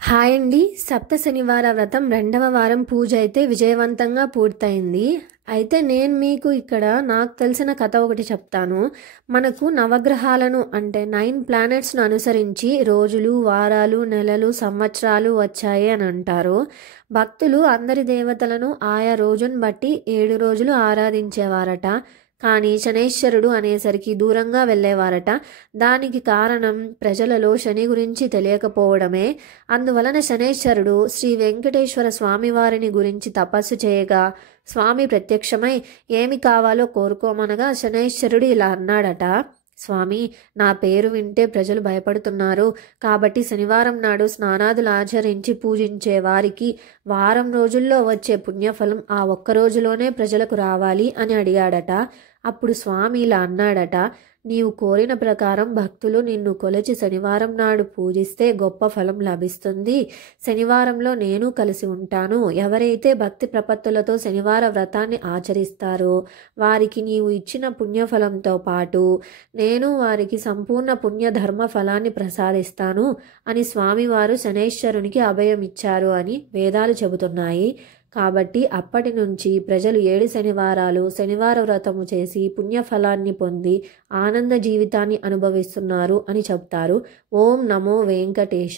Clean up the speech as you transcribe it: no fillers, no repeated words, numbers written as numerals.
Hi అండి. సప్త శనివార వ్రతం రెండవ వారం పూజ అయితే విజయవంతంగా పూర్తయింది. అయితే నేను మీకు ఇక్కడ నాకు తెలిసిన కథ ఒకటి చెప్తాను. మనకు నవగ్రహాలను అంటే 9 ప్లానెట్స్ను అనుసరించి రోజులు, వారాలు, నెలలు, సంవత్సరాలు వచ్చాయి అని అంటారు. భక్తులు అందరి దేవతలను ఆయా రోజును బట్టి 7 రోజులు ఆరాధించేవారట. కానీ శనైశ్వరుడు అనేసరికి దూరంగా వెళ్ళేవారట. దానికి కారణం ప్రజలలో శని గురించి తెలియకపోవడమే. అందువలన శనైశ్వరుడు శ్రీ వెంకటేశ్వర స్వామివారిని గురించి తపస్సు చేయగా స్వామి ప్రత్యక్షమై ఏమి కావాలో కోరుకోమనగా శనైశ్వరుడు ఇలా అన్నాడట: స్వామి, నా పేరు వింటే ప్రజలు భయపడుతున్నారు. కాబట్టి శనివారం నాడు స్నానాదులు ఆచరించి పూజించే వారికి వారం రోజుల్లో వచ్చే పుణ్యఫలం ఆ ఒక్క రోజులోనే ప్రజలకు రావాలి అని అడిగాడట. అప్పుడు స్వామి ఇలా అన్నాడట: నీవు కోరిన ప్రకారం భక్తులు నిన్ను కొలిచి శనివారం నాడు పూజిస్తే గొప్ప ఫలం లభిస్తుంది. శనివారంలో నేను కలిసి ఉంటాను. ఎవరైతే భక్తి ప్రపత్తులతో శనివార వ్రతాన్ని ఆచరిస్తారో వారికి నీవు ఇచ్చిన పుణ్యఫలంతో పాటు నేను వారికి సంపూర్ణ పుణ్యధర్మ ఫలాన్ని ప్రసాదిస్తాను అని స్వామివారు శనైశ్వరునికి అభయం ఇచ్చారు అని వేదాలు చెబుతున్నాయి. కాబట్టి అప్పటి నుంచి ప్రజలు 7 శనివారాలు శనివార వ్రతము చేసి పుణ్యఫలాన్ని పొంది ఆనంద జీవితాన్ని అనుభవిస్తున్నారు అని చెప్తారు. ఓం నమో వెంకటేశ.